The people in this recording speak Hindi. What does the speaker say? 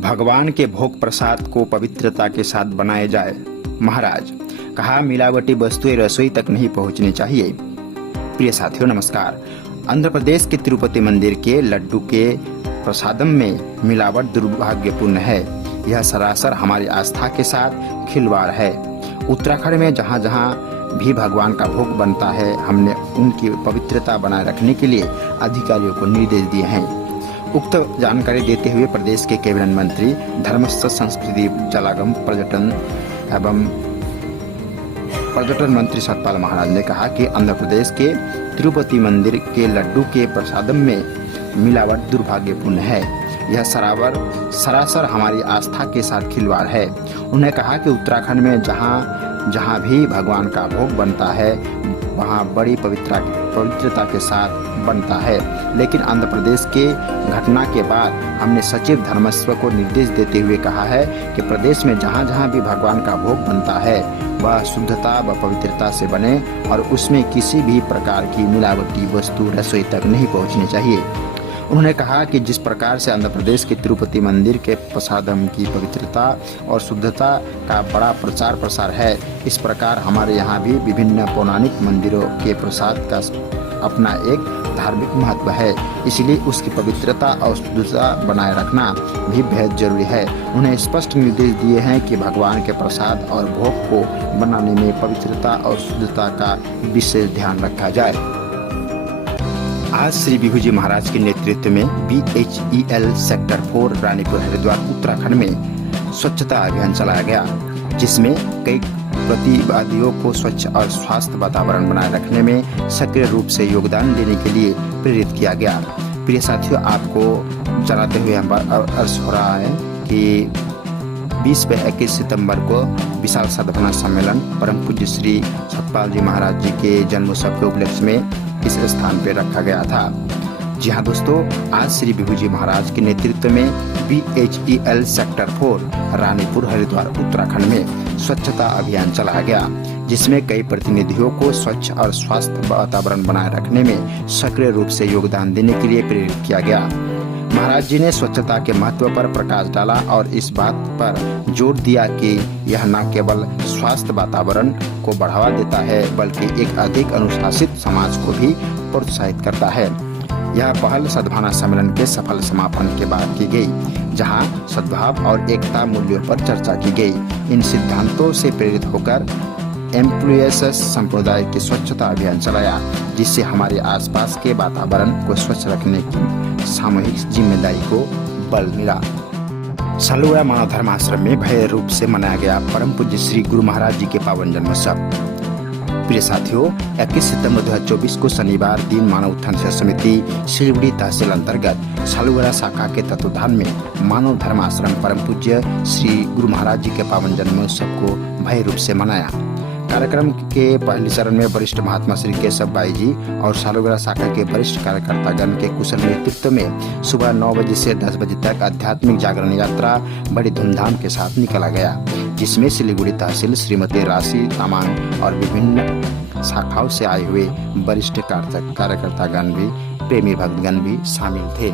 भगवान के भोग प्रसाद को पवित्रता के साथ बनाया जाए। महाराज कहा, मिलावटी वस्तुएं रसोई तक नहीं पहुंचनी चाहिए। प्रिय साथियों नमस्कार। आंध्र प्रदेश के तिरुपति मंदिर के लड्डू के प्रसादम में मिलावट दुर्भाग्यपूर्ण है। यह सरासर हमारी आस्था के साथ खिलवाड़ है। उत्तराखंड में जहां जहां भी भगवान का भोग बनता है, हमने उनकी पवित्रता बनाए रखने के लिए अधिकारियों को निर्देश दिए हैं। उक्त जानकारी देते हुए प्रदेश के कैबिनेट मंत्री धर्मस्थ संस्कृति जलागम पर्यटन मंत्री सतपाल महाराज ने कहा कि आंध्र प्रदेश के तिरुपति मंदिर के लड्डू के प्रसादम में मिलावट दुर्भाग्यपूर्ण है। यह सरासर हमारी आस्था के साथ खिलवाड़ है। उन्होंने कहा कि उत्तराखंड में जहां भी भगवान का भोग बनता है वहां बड़ी पवित्रता के साथ बनता है, लेकिन आंध्र प्रदेश के घटना के बाद हमने सचिव धर्मस्व को निर्देश देते हुए कहा है कि प्रदेश में जहां जहां भी भगवान का भोग बनता है वह शुद्धता व पवित्रता से बने और उसमें किसी भी प्रकार की मिलावटी वस्तु रसोई तक नहीं पहुंचनी चाहिए। उन्होंने कहा कि जिस प्रकार से आंध्र प्रदेश के तिरुपति मंदिर के प्रसादम की पवित्रता और शुद्धता का बड़ा प्रचार प्रसार है, इस प्रकार हमारे यहाँ भी विभिन्न पौराणिक मंदिरों के प्रसाद का अपना एक धार्मिक महत्व है। इसलिए उसकी पवित्रता और शुद्धता बनाए रखना भी बेहद जरूरी है। उन्हें स्पष्ट निर्देश दिए हैं कि भगवान के प्रसाद और भोग को बनाने में पवित्रता और शुद्धता का विशेष ध्यान रखा जाए। आज श्री विभू जी महाराज के नेतृत्व में BHEL सेक्टर 4 रानीपुर हरिद्वार उत्तराखंड में स्वच्छता अभियान चलाया गया, जिसमें कई प्रतिवादियों को स्वच्छ और स्वास्थ्य वातावरण बनाए रखने में सक्रिय रूप से योगदान देने के लिए प्रेरित किया गया। प्रिय साथियों, आपको जनाते हुए अर्ज हो रहा है कि 20 व 21 सितंबर को विशाल सद्भावना सम्मेलन परम पूज्य श्री सतपाल जी महाराज जी के जन्मोत्सव के उपलक्ष्य में इस स्थान पर रखा गया था। जी हाँ दोस्तों, आज श्री विभू जी महाराज के नेतृत्व में BHEL सेक्टर 4 रानीपुर हरिद्वार उत्तराखंड में स्वच्छता अभियान चलाया गया, जिसमें कई प्रतिनिधियों को स्वच्छ और स्वास्थ्य वातावरण बनाए रखने में सक्रिय रूप से योगदान देने के लिए प्रेरित किया गया। महाराज जी ने स्वच्छता के महत्व पर प्रकाश डाला और इस बात पर जोर दिया कि यह न केवल स्वास्थ्य वातावरण को बढ़ावा देता है, बल्कि एक अधिक अनुशासित समाज को भी प्रोत्साहित करता है। यह पहल सद्भावना सम्मेलन के सफल समापन के बाद की गई, जहां सद्भाव और एकता मूल्यों पर चर्चा की गई। इन सिद्धांतों से प्रेरित होकर एम्प्लॉयर्स समुदाय की स्वच्छता अभियान चलाया, जिससे हमारे आसपास के वातावरण को स्वच्छ रखने की सामूहिक जिम्मेदारी को बल मिला। सालुगड़ा मानव धर्म आश्रम में भव्य रूप से मनाया गया परम पूज्य श्री गुरु महाराज जी के पावन जन्मोत्सव। प्रिय साथियों, 21 सितंबर 2024 को शनिवार दिन मानव उत्थान समिति सिलीगुड़ी तहसील अंतर्गत सालुगड़ा शाखा के तत्वाधान में मानव धर्म आश्रम परम पूज्य श्री गुरु महाराज जी के पावन जन्मोत्सव को भव्य रूप से मनाया। कार्यक्रम के पहले चरण में वरिष्ठ महात्मा श्री केशव भाई जी और सालुगड़ा शाखा के वरिष्ठ कार्यकर्तागण के कुशल नेतृत्व में सुबह 9 बजे से 10 बजे तक आध्यात्मिक जागरण यात्रा बड़ी धूमधाम के साथ निकाला गया, जिसमें सिलीगुड़ी तहसील श्रीमती राशि तामांग और विभिन्न शाखाओं से आए हुए वरिष्ठ कार्यकर्तागण भी प्रेमी भक्तगण भी शामिल थे।